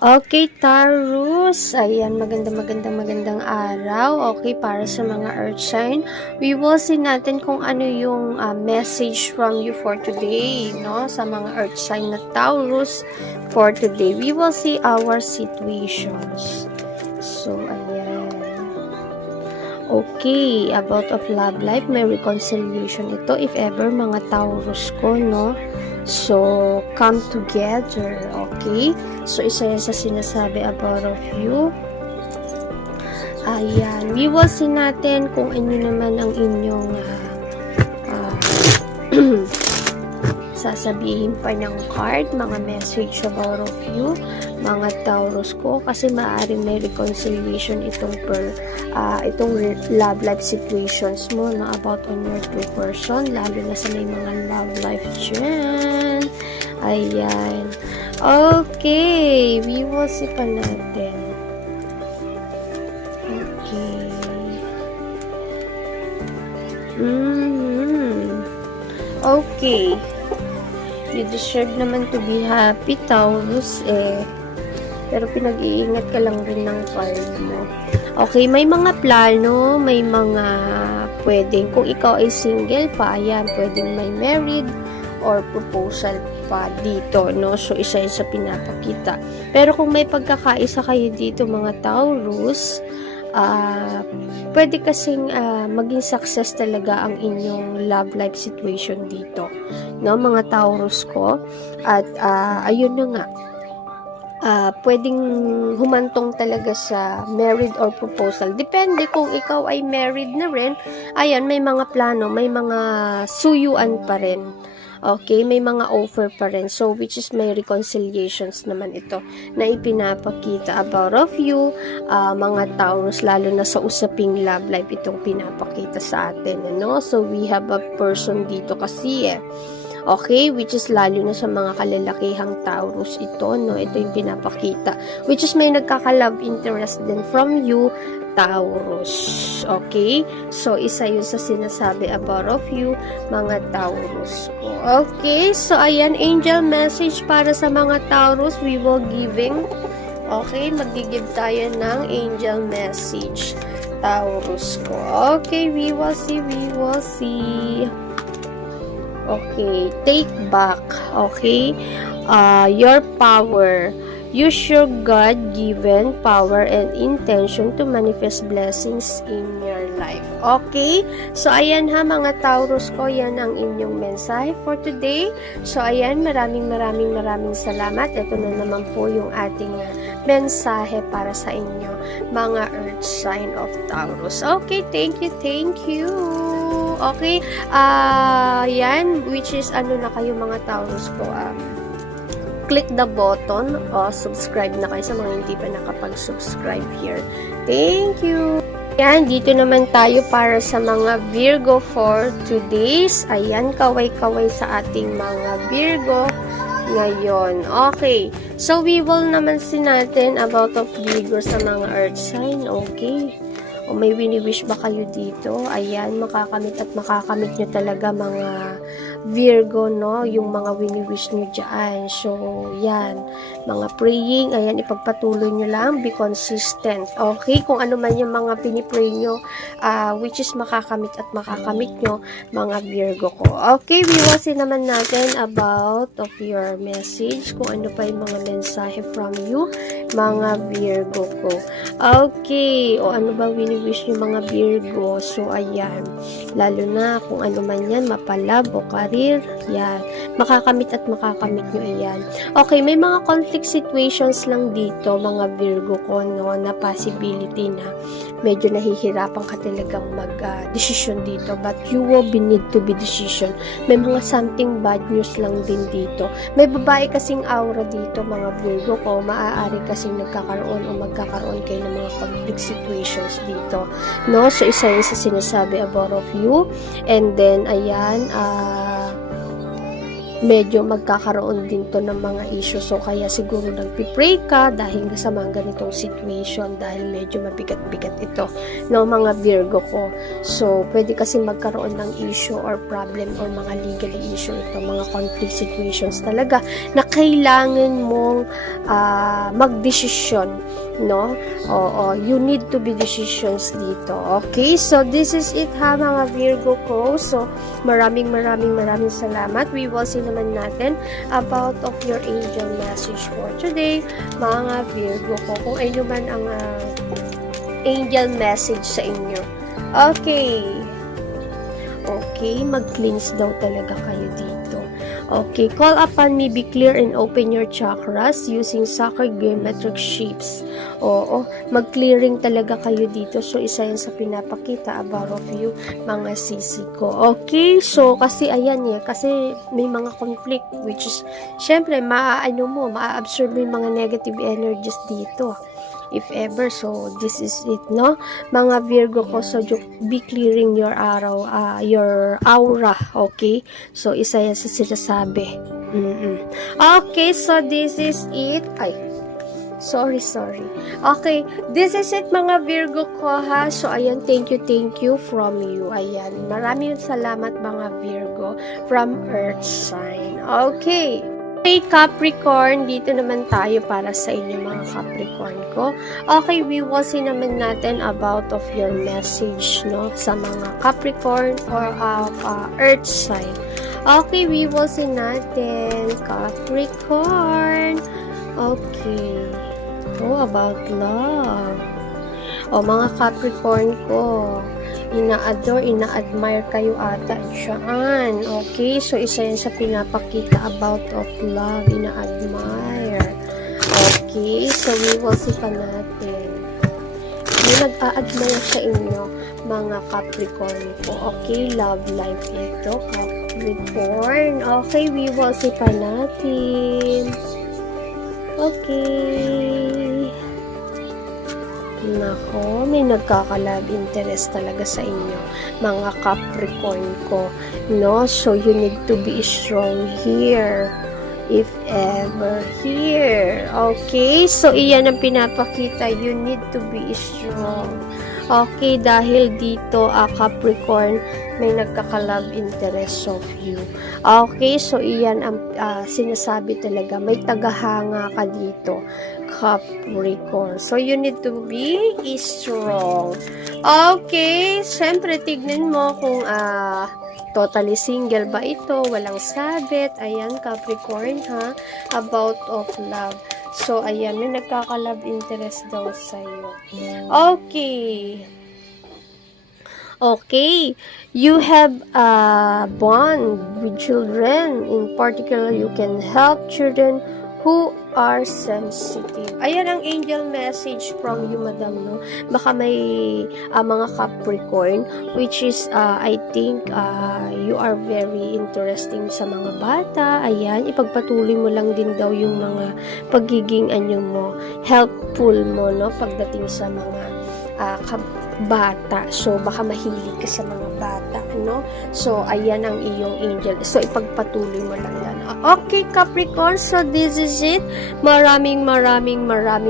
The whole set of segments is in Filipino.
Okay, Taurus. Ayan, magandang araw. Okay, para sa mga earth sign, we will see natin kung ano yung message from you for today, no? Sa mga earth sign na Taurus for today. We will see our situations. So, ayan. Okay, about of love life, may reconciliation ito if ever mga Taurus ko, no? So, come together, okay? So, isa yan sa sinasabi about of you. Ayan, we will see natin kung ano naman ang inyong sasabihin pa ng card, mga message about of you, mga Taurus ko, kasi maaaring may reconciliation itong love life situations mo, no, about on your two person, lalo na sa may mga love life dyan. Ayan. Okay, we will see pa natin. Okay. Okay. You deserve naman to be happy, Taurus, pero pinag-iingat ka lang rin ng card mo. Okay, may mga plano, may mga pwedeng, kung ikaw ay single pa, ayan, pwedeng may married or proposal pa dito, no? So, isa yun sa pinapakita. Pero kung may pagkakaisa kayo dito, mga Taurus, pwede kasing maging success talaga ang inyong love life situation dito, no, mga Taurus ko. At ayun na nga, pwedeng humantong talaga sa married or proposal. Depende kung ikaw ay married na rin, ayan, may mga plano, may mga suyuan pa rin. Okay, may mga offer pa rin. So, which is may reconciliations naman ito na ipinapakita about of you, mga Taurus, lalo na sa usaping love life itong pinapakita sa atin. Ano? So, we have a person dito kasi okay, which is lalo na sa mga kalalakihang Taurus ito, no? Ito yung pinapakita. Which is may nagkaka-love interest din from you, Taurus. Okay? So, isa yun sa sinasabi about of you, mga Taurus ko. Okay? So, ayan, angel message para sa mga Taurus. We will giving. Okay? Mag-give tayo ng angel message, Taurus ko. Okay, we will see. Okay, take back, okay, your power. Use your God-given power and intention to manifest blessings in your life. Okay? So, ayan ha, mga Taurus ko, yan ang inyong mensahe for today. So, ayan, maraming salamat. Ito na naman po yung ating mensahe para sa inyo, mga Earth sign of Taurus. Okay, thank you. Okay, yan, which is ano na kayo mga Taurus ko, click the button o subscribe na kayo sa mga hindi pa nakapag-subscribe here. Thank you! Yan, dito naman tayo para sa mga Virgo for today's. Ayan, kaway-kaway sa ating mga Virgo ngayon. Okay, so we will naman see natin about of Virgo sa mga Earth sign. Okay. O may wini-wish ba kayo dito? Ayan, makakamit nyo talaga mga Virgo, no? Yung mga wini-wish nyo dyan. So, yan. Mga praying, ayan, ipagpatuloy nyo lang. Be consistent. Okay? Kung ano man yung mga pinipray nyo, which is makakamit nyo, mga Virgo ko. Okay, we will see naman natin about of your message. Kung ano pa yung mga mensahe from you, mga Virgo ko. Okay, o ano ba wini-wish nyo mga Virgo? So, ayan, lalo na kung ano man yan, mapalab o karir, yan, makakamit nyo yan. Okay, may mga conflict situations lang dito, mga Virgo ko, no, na possibility na medyo nahihirapan ka talagang mag-decision dito, but you will need to be decision. May mga something bad news lang din dito. May babae kasing aura dito, mga Virgo ko, maaari kasing nagkakaroon o magkakaroon kayo ng mga conflict situations dito, no? So, isa yun sa sinasabi about of you. And then, ayan, medyo magkakaroon din to ng mga issue. So, kaya siguro nagpipray ka dahil sa mga ganitong situation, dahil medyo mabigat-bigat ito ng mga Virgo ko. So, pwede kasi magkaroon ng issue or problem or mga legal issue ito, mga conflict situations talaga na kailangan mong magdesisyon, no? Oo, you need to be decisions dito. Okay, so this is it ha, mga Virgo ko. So, maraming salamat. We will see naman natin about of your angel message for today, mga Virgo ko, kung ano man ang angel message sa inyo. Okay, mag-cleanse daw talaga kayo dito. Okay, call upon me, be clear and open your chakras using sacred geometric shapes. Oo, mag-clearing talaga kayo dito. So, isa yan sa pinapakita about of you, mga sisi ko. Okay, so, kasi ayan kasi may mga conflict, which is, syempre, ma-absorb mo yung mga negative energies dito. If ever, so this is it, no? Mga Virgo ko, so be clearing your your aura, okay? So, isa yan sa sinasabi. Okay, so this is it. Ay, sorry. Okay, this is it, mga Virgo ko, ha? So, ayan, thank you from you. Ayan, maraming salamat, mga Virgo, from Earth sign. Okay. Okay, Capricorn, dito naman tayo para sa inyo, mga Capricorn ko. Okay, we will see naman natin about of your message, no, sa mga Capricorn or Earth sign. Okay, we will see natin, Capricorn. Okay. Oh, about love. Oh, mga Capricorn ko, ina-adore, ina-admire kayo ata dyan. Okay, so isa yan sa pinapakita about of love, ina-admire. Okay, so we will see pa natin. May nag-a-admire sa inyo, mga Capricorn ko. Okay, love life ito, Capricorn. Okay, we will see pa natin. Okay. Nako, may nagkaka-love interest talaga sa inyo, mga Capricorn ko, no? So, you need to be strong here, if ever here. Okay, so iyan ang pinapakita, you need to be strong. Okay, dahil dito, Capricorn, may nagkaka-love interest of you. Okay, so iyan ang sinasabi talaga, may tagahanga ka dito, Capricorn. So, you need to be strong. Okay, syempre, tignan mo kung totally single ba ito, walang sabit. Ayan, Capricorn, ha? About of love. So, ayan, may nagkaka-love interest daw sa'yo. Okay. Okay, you have a bond with children. In particular, you can help children who are sensitive. Ayan ang angel message from you, madam, no? Baka may mga Capricorn, which is, I think, you are very interesting sa mga bata. Ayan, ipagpatuloy mo lang din daw yung mga pagiging helpful mo, no? Pagdating sa mga bata. So, baka mahilig ka sa mga bata, no? So, ayan ang iyong angel. So, ipagpatuloy mo lang yan. Okay, Capricorn. So, this is it. Maraming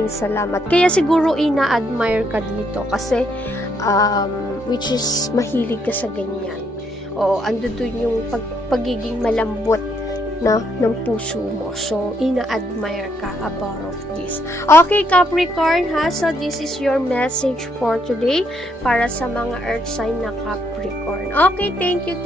salamat. Kaya siguro ina-admire ka dito kasi which is mahilig ka sa ganyan. O, ando dun yung pagiging malambot ng puso mo. So, ina-admire ka about of this. Okay, Capricorn, ha? So, this is your message for today para sa mga earth sign na Capricorn. Okay, thank you.